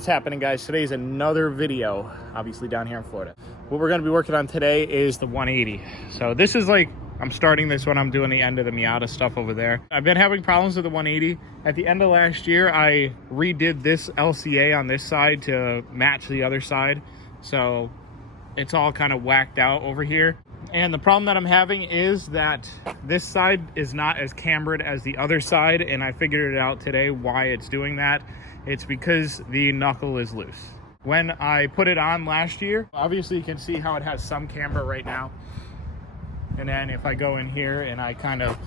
What's happening, guys? Today's another video, obviously down here in Florida. What we're going to be working on today is the 180. So this is like, I'm starting this when I'm doing the end of the Miata stuff over there. I've been having problems with the 180. At the end of last year, I redid this LCA on this side to match the other side. So it's all kind of whacked out over here. And the problem that I'm having is that this side is not as cambered as the other side, and I figured it out today why it's doing that. It's because the knuckle is loose. When I put it on last year, obviously you can see how it has some camber right now. And then if I go in here and I kind of,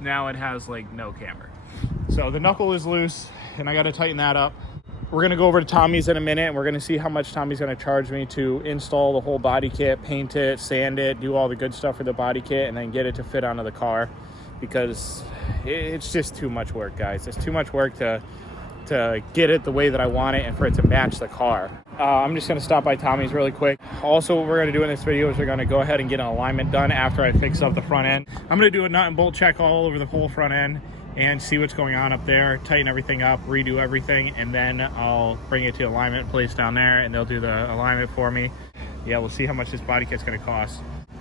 now it has like no camber. So the knuckle is loose and I got to tighten that up. We're going to go over to Tommy's in a minute and we're going to see how much Tommy's going to charge me to install the whole body kit, paint it, sand it, do all the good stuff for the body kit, and then get it to fit onto the car, because it's just too much work, guys. It's too much work to get it the way that I want it and for it to match the car. I'm just going to stop by Tommy's really quick. Also, what we're going to do in this video is we're going to go ahead and get an alignment done after I fix up the front end. I'm going to do a nut and bolt check all over the whole front end and see what's going on up there, tighten everything up, redo everything, and then I'll bring it to alignment place down there and they'll do the alignment for me. Yeah, we'll see how much this body kit's going to cost.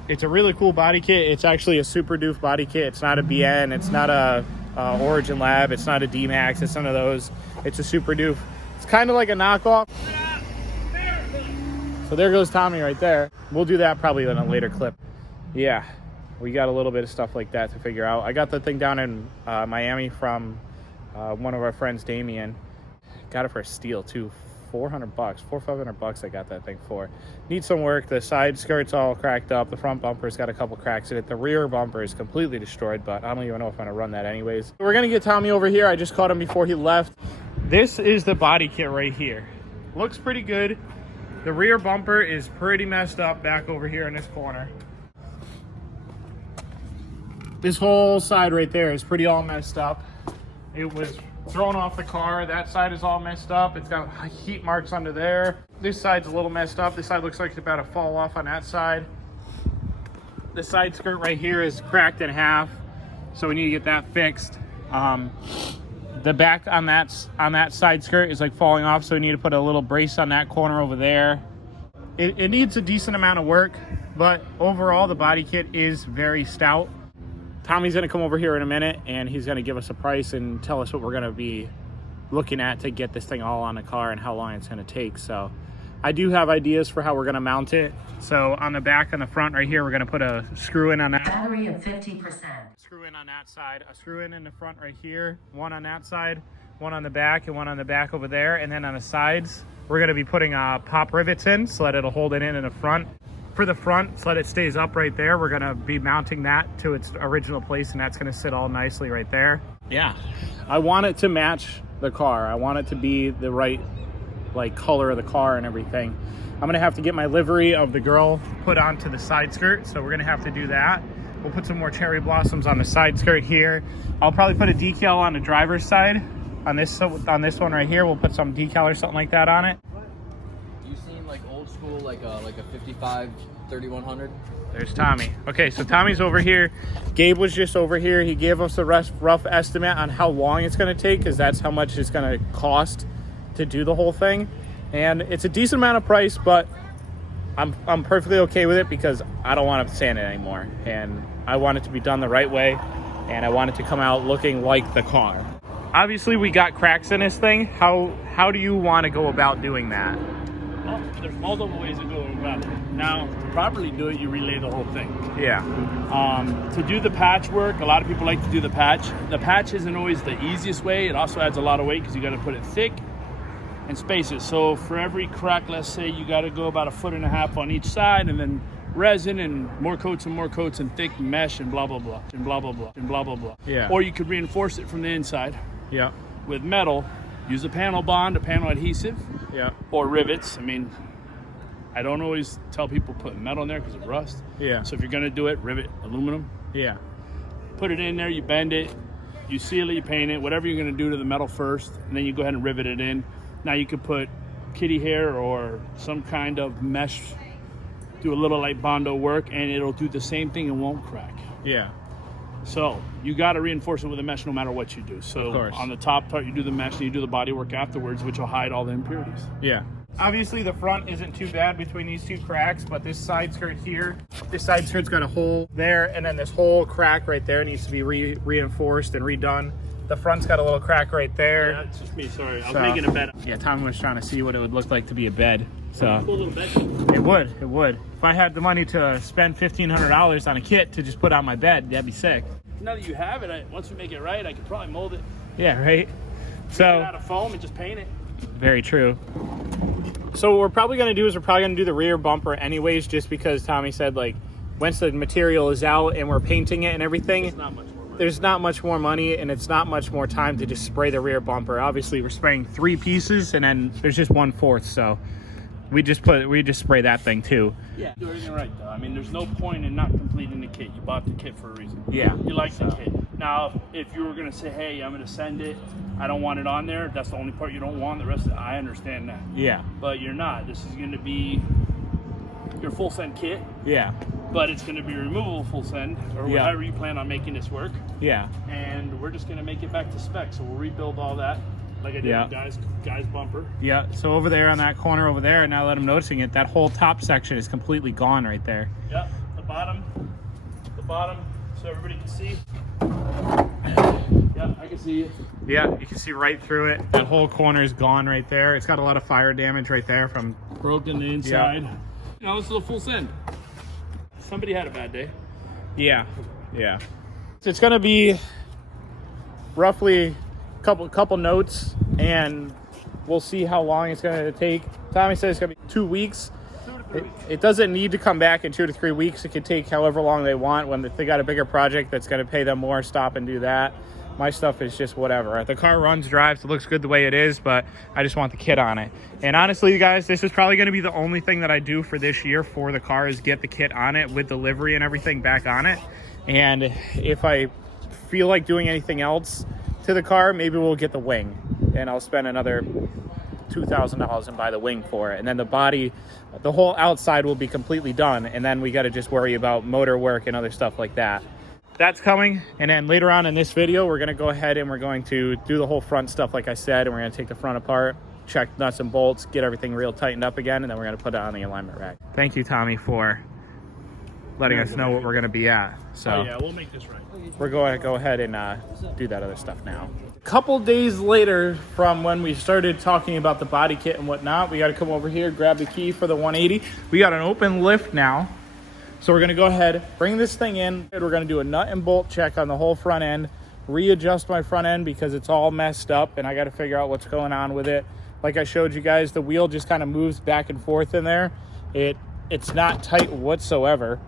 It's a really cool body kit. It's actually a Super DOOF body kit. It's not a BN, it's not a Origin Lab, it's not a D-Max, it's none of those. It's a Super DOOF. It's kind of like a knockoff. So there goes Tommy right there. We'll do that probably in a later clip. Yeah, we got a little bit of stuff like that to figure out. I got the thing down in Miami from one of our friends, Damien. Got it for a steal too. $400, $400 or $500 I got that thing for. Needs some work. The side skirt's all cracked up. The front bumper's got a couple cracks in it. The rear bumper is completely destroyed, but I don't even know if I'm gonna run that anyways. We're gonna get Tommy over here. I just caught him before he left. This is the body kit right here. Looks pretty good. The rear bumper is pretty messed up back over here in this corner. This whole side right there is pretty all messed up. It was thrown off the car. That side is all messed up. It's got heat marks under there. This side's a little messed up. This side looks like it's about to fall off on that side. The side skirt right here is cracked in half, so we need to get that fixed. The back on that side skirt is like falling off, so we need to put a little brace on that corner over there. It needs a decent amount of work, but overall the body kit is very stout. Tommy's gonna come over here in a minute and he's gonna give us a price and tell us what we're gonna be looking at to get this thing all on the car and how long it's gonna take. So I do have ideas for how we're gonna mount it. So on the back and the front right here, we're gonna put a screw in on that. Battery of 50%. Screw in on that side, a screw in the front right here, one on that side, one on the back, and one on the back over there. And then on the sides, we're gonna be putting pop rivets in so that it'll hold it in the front. For the front, so that it stays up right there, we're gonna be mounting that to its original place, and that's gonna sit all nicely right there. Yeah, I want it to match the car. I want it to be the right like color of the car and everything. I'm gonna have to get my livery of the girl put onto the side skirt, so we're gonna have to do that. We'll put some more cherry blossoms on the side skirt here. I'll probably put a decal on the driver's side. On this one right here, we'll put some decal or something like that on it. Like old school, like a 55 3100. There's Tommy. Okay, so Tommy's over here. Gabe was just over here. He gave us a rough estimate on how long it's going to take, because that's how much it's going to cost to do the whole thing. And it's a decent amount of price, but I'm perfectly okay with it because I don't want to sand it anymore, and I want it to be done the right way, and I want it to come out looking like the car. Obviously, we got cracks in this thing. How do you want to go about doing that? Well, there's multiple ways to go about it. Now, to properly do it, you relay the whole thing. Yeah. To do the patch work, a lot of people like to do the patch. The patch isn't always the easiest way. It also adds a lot of weight because you got to put it thick and space it. So for every crack, let's say you got to go about 1.5 feet on each side, and then resin and more coats and thick mesh and blah, blah, blah, and blah, blah, blah, and blah, blah, blah. Yeah. Or you could reinforce it from the inside. Yeah. With metal. Use a panel bond, a panel adhesive, yeah, or rivets. I mean, I don't always tell people put metal in there because of rust. Yeah. So if you're gonna do it, rivet aluminum. Yeah. Put it in there, you bend it, you seal it, you paint it, whatever you're gonna do to the metal first, and then you go ahead and rivet it in. Now you could put kitty hair or some kind of mesh, do a little like Bondo work, and it'll do the same thing and won't crack. Yeah. So you got to reinforce it with a mesh no matter what you do. So on the top part, you do the mesh, and you do the body work afterwards, which will hide all the impurities. Yeah. Obviously the front isn't too bad between these two cracks, but this side skirt here, this side skirt's got a hole there, and then this whole crack right there needs to be reinforced and redone. The front's got a little crack right there. Yeah, it's just me, sorry. I was making a bed. Yeah, Tommy was trying to see what it would look like to be a bed. So Cool little bed. it would. If I had the money to spend $1,500 on a kit to just put on my bed, that'd be sick. Now that you have it, once we make it right, I could probably mold it. Yeah, right? Get So it out of foam and just paint it. very true. So what we're probably going to do is we're probably going to do the rear bumper anyways, just because Tommy said, like, once the material is out and we're painting it and everything, It's not much more money. there's not much more money, and it's not much more time to just spray the rear bumper. Obviously we're spraying 3 pieces, and then there's just 1/4, so we just spray that thing too. Yeah, do everything right though. I mean, there's no point in not completing the kit. You bought the kit for a reason. Yeah. You like the kit. Now, if you were gonna say, hey, I'm gonna send it, I don't want it on there, that's the only part you don't want. The rest of it, I understand that. Yeah. But you're not. This is gonna be your full send kit, Yeah. but it's gonna be removable full send, or Yeah. however you plan on making this work. Yeah. And we're just gonna make it back to spec. So we'll rebuild all that, like I did Yeah. with guys bumper. Yeah. So over there on that corner over there, now that I'm noticing it, that whole top section is completely gone right there. Yep, the bottom, so everybody can see. Yeah, I can see it. Yeah, you can see right through it. That whole corner is gone right there. It's got a lot of fire damage right there from... Broken the inside. You know, it's a full send. Somebody had a bad day. Yeah. Yeah. So it's going to be roughly a couple notes, and we'll see how long it's going to take. Tommy says it's going to be 2 weeks. It doesn't need to come back in 2 to 3 weeks. It could take however long they want. When they got a bigger project that's going to pay them more, stop and do that. My stuff is just whatever. The car runs, drives, it looks good the way it is, but I just want the kit on it. And honestly, you guys, this is probably going to be the only thing that I do for this year for the car, is get the kit on it with the livery and everything back on it. And if I feel like doing anything else to the car, maybe we'll get the wing, and I'll spend another $2,000 and buy the wing for it. And then the body, the whole outside will be completely done, and then we got to just worry about motor work and other stuff like that. That's coming. And then later on in this video, we're going to go ahead and we're going to do the whole front stuff like I said, and we're going to take the front apart, check nuts and bolts, get everything real tightened up again, and then we're going to put it on the alignment rack. Thank you, Tommy, for letting us know what we're going to be at. So Oh, yeah, we'll make this right. we're going to go ahead and do that other stuff now. Couple days later from when we started talking about the body kit and whatnot, we got to come over here, grab the key for the 180. We got an open lift now, so we're going to go ahead, bring this thing in, and we're going to do a nut and bolt check on the whole front end, readjust my front end because it's all messed up and I got to figure out what's going on with it. Like I showed you guys, the wheel just kind of moves back and forth in there. It's not tight whatsoever.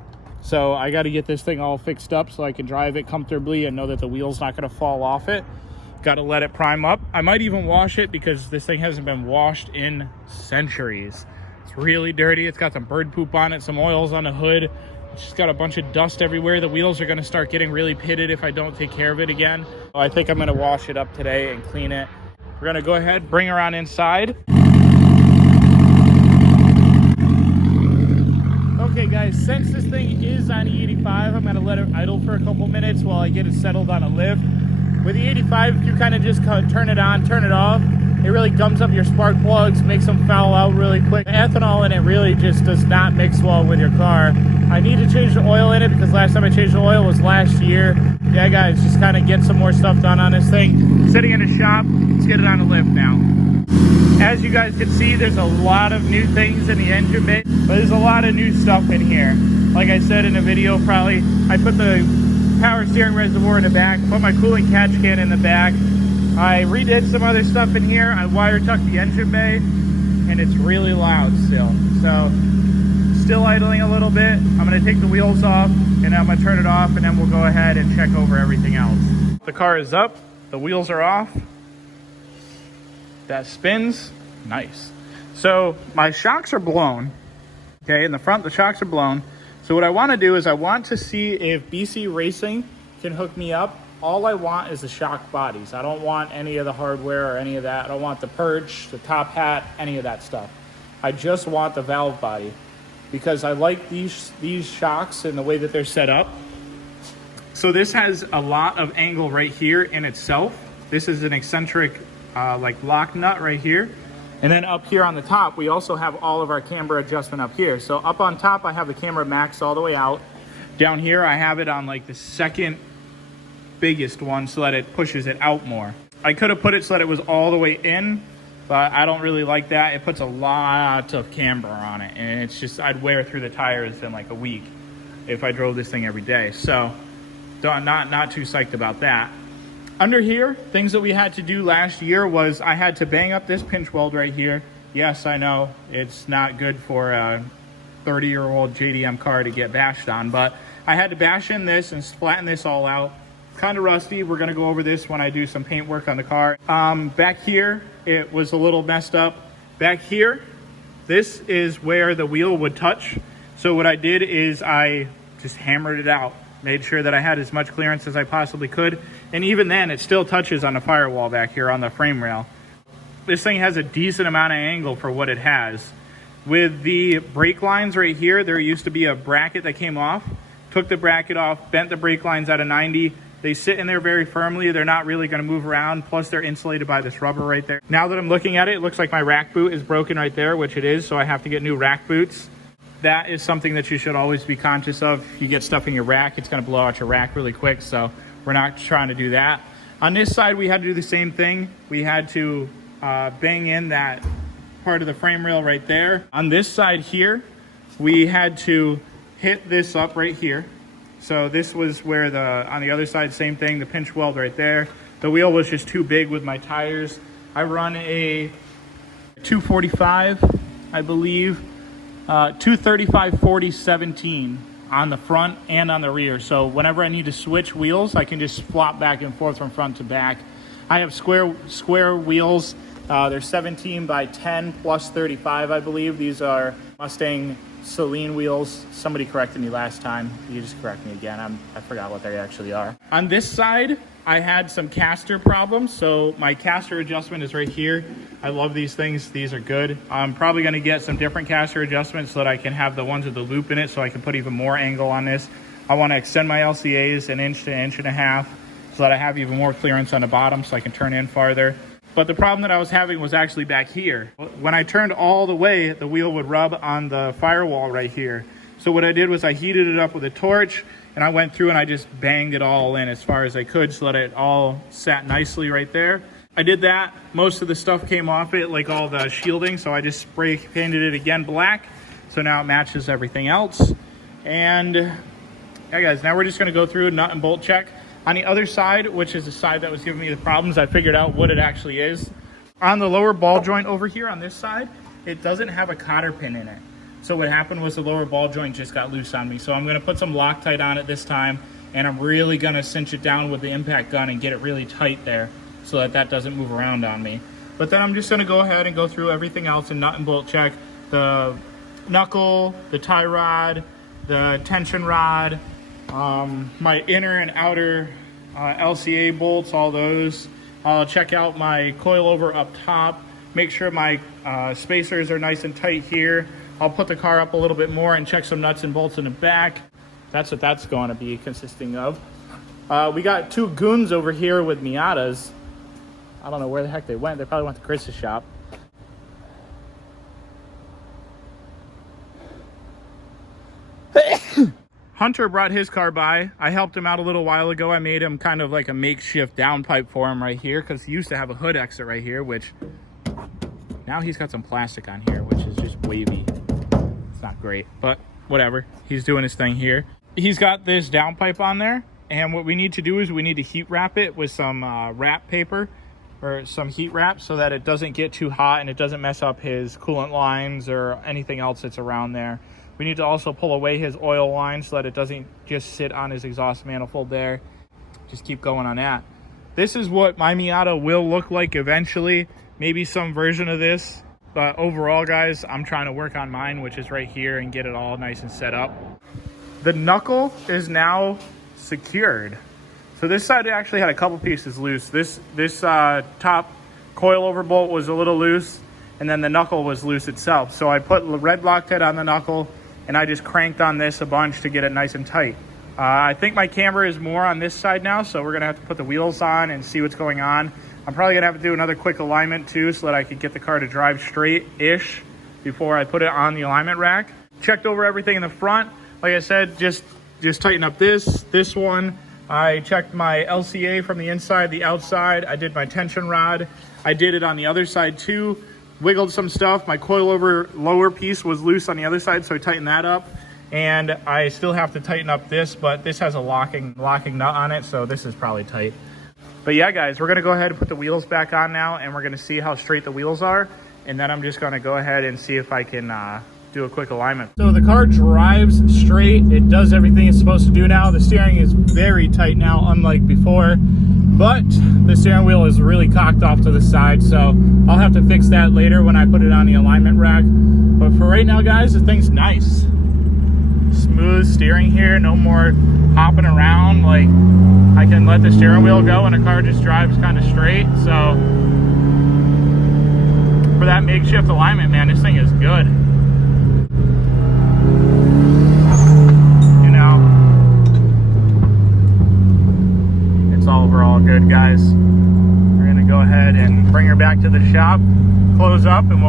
So I got to get this thing all fixed up so I can drive it comfortably and know that the wheel's not going to fall off it. Got to let it prime up. I might even wash it because this thing hasn't been washed in centuries. It's really dirty. It's got some bird poop on it, some oils on the hood. It's just got a bunch of dust everywhere. The wheels are going to start getting really pitted if I don't take care of it again. So I think I'm going to wash it up today and clean it. We're going to go ahead, bring her on inside. Okay guys, since this thing is on E85, I'm going to let it idle for a couple minutes while I get it settled on a lift. With the 85, you kind of just turn it on, turn it off. It really gums up your spark plugs, makes them foul out really quick. The ethanol in it really just does not mix well with your car. I need to change the oil in it because last time I changed the oil was last year. Yeah guys, just kind of get some more stuff done on this thing. Sitting in the shop, let's get it on the lift now. As you guys can see, there's a lot of new things in the engine bay, but there's a lot of new stuff in here. Like I said in the video, probably, I put the power steering reservoir in the back, put my cooling catch can in the back. I redid some other stuff in here. I wire tucked the engine bay, and it's really loud still. So, still idling a little bit. I'm gonna take the wheels off, and I'm gonna turn it off, and then we'll go ahead and check over everything else. The car is up, the wheels are off. That spins, nice. So my shocks are blown, okay, in the front the shocks are blown. So what I want to do is I want to see if BC Racing can hook me up. All I want is the shock bodies. I don't want any of the hardware or any of that. I don't want the perch, the top hat, any of that stuff. I just want the valve body because I like these shocks and the way that they're set up. So this has a lot of angle right here in itself. This is an eccentric like lock nut right here. And then up here on the top, we also have all of our camber adjustment up here. So up on top, I have the camera max all the way out. Down here, I have it on like the second biggest one so that it pushes it out more. I could have put it so that it was all the way in, but I don't really like that. It puts a lot of camber on it, and it's just, I'd wear through the tires in like a week if I drove this thing every day. So not too psyched about that. Under here, things that we had to do last year was I had to bang up this pinch weld right here. Yes, I know it's not good for a 30-year-old JDM car to get bashed on, but I had to bash in this and flatten this all out. Kind of rusty. We're going to go over this when I do some paint work on the car. Back here, it was a little messed up. Back here, this is where the wheel would touch. So what I did is I just hammered it out. Made sure that I had as much clearance as I possibly could. And even then, it still touches on the firewall back here on the frame rail. This thing has a decent amount of angle for what it has. With the brake lines right here, there used to be a bracket that came off. Took the bracket off, bent the brake lines out of 90. They sit in there very firmly. They're not really going to move around. Plus, they're insulated by this rubber right there. Now that I'm looking at it, it looks like my rack boot is broken right there, which it is. So I have to get new rack boots. That is something that you should always be conscious of. If you get stuff in your rack, it's going to blow out your rack really quick. So we're not trying to do that. On this side, we had to do the same thing. We had to bang in that part of the frame rail right there. On this side here, we had to hit this up right here. So this was where on the other side, same thing, the pinch weld right there. The wheel was just too big with my tires. I run a 245, I believe. 235 40 17 on the front and on the rear. So whenever I need to switch wheels, I can just flop back and forth from front to back. I have square wheels. They're 17 by 10 plus 35, I believe. These are Mustang Celine wheels. Somebody corrected me last time. You just correct me again. I forgot what they actually are. On this side, I had some caster problems. So my caster adjustment is right here. I love these things. These are good. I'm probably going to get some different caster adjustments so that I can have the ones with the loop in it so I can put even more angle on this. I want to extend my LCAs an inch to an inch and a half so that I have even more clearance on the bottom so I can turn in farther. But the problem that I was having was actually back here. When I turned all the way, the wheel would rub on the firewall right here. So what I did was I heated it up with a torch, and I went through and I just banged it all in as far as I could so that it all sat nicely right there. I did that. Most of the stuff came off it, like all the shielding, so I just spray painted it again black. So now it matches everything else. And yeah, guys, now we're just gonna go through a nut and bolt check. On the other side, which is the side that was giving me the problems, I figured out what it actually is. On the lower ball joint over here on this side, it doesn't have a cotter pin in it. So what happened was the lower ball joint just got loose on me. So I'm gonna put some Loctite on it this time, and I'm really gonna cinch it down with the impact gun and get it really tight there so that that doesn't move around on me. But then I'm just gonna go ahead and go through everything else and nut and bolt check. The knuckle, the tie rod, the tension rod, my inner and outer LCA bolts, all those. I'll check out my coilover up top, make sure my spacers are nice and tight here. I'll put the car up a little bit more and check some nuts and bolts in the back. That's what that's going to be consisting of. We got two goons over here with Miatas. I don't know where the heck they went. They probably went to Chris's shop. Hunter brought his car by. I helped him out a little while ago. I made him kind of like a makeshift downpipe for him right here because he used to have a hood exit right here, which now he's got some plastic on here, which is just wavy. It's not great, but whatever. He's doing his thing here. He's got this downpipe on there, and what we need to do is we need to heat wrap it with some wrap paper or some heat wrap so that it doesn't get too hot and it doesn't mess up his coolant lines or anything else that's around there. We need to also pull away his oil line so that it doesn't just sit on his exhaust manifold there. Just keep going on that. This is what my Miata will look like eventually. Maybe some version of this. But overall, guys, I'm trying to work on mine, which is right here, and get it all nice and set up. The knuckle is now secured. So this side actually had a couple pieces loose. This top coilover bolt was a little loose, and then the knuckle was loose itself. So I put red Loctite on the knuckle, and I just cranked on this a bunch to get it nice and tight. I think my camber is more on this side now, so we're gonna have to put the wheels on and see what's going on. I'm probably gonna have to do another quick alignment too, so that I could get the car to drive straight-ish before I put it on the alignment rack. Checked over everything in the front. Like I said, just tighten up this one. I checked my LCA from the inside, the outside. I did my tension rod. I did it on the other side too. Wiggled some stuff. My coilover lower piece was loose on the other side, so I tightened that up. And I still have to tighten up this, but this has a locking nut on it, so this is probably tight. But yeah, guys, we're gonna go ahead and put the wheels back on now, and we're gonna see how straight the wheels are. And then I'm just gonna go ahead and see if I can do a quick alignment. So the car drives straight. It does everything it's supposed to do now. The steering is very tight now, unlike before. But the steering wheel is really cocked off to the side, so I'll have to fix that later when I put it on the alignment rack. But for right now, guys, the thing's nice. Smooth steering here, no more hopping around. Like, I can let the steering wheel go and the car just drives kind of straight. So for that makeshift alignment, man, this thing is good. You know, it's all overall good, guys. We're gonna go ahead and bring her back to the shop, close up, and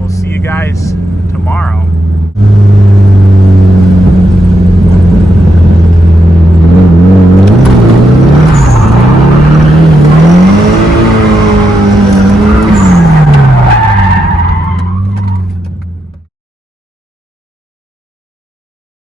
we'll see you guys tomorrow.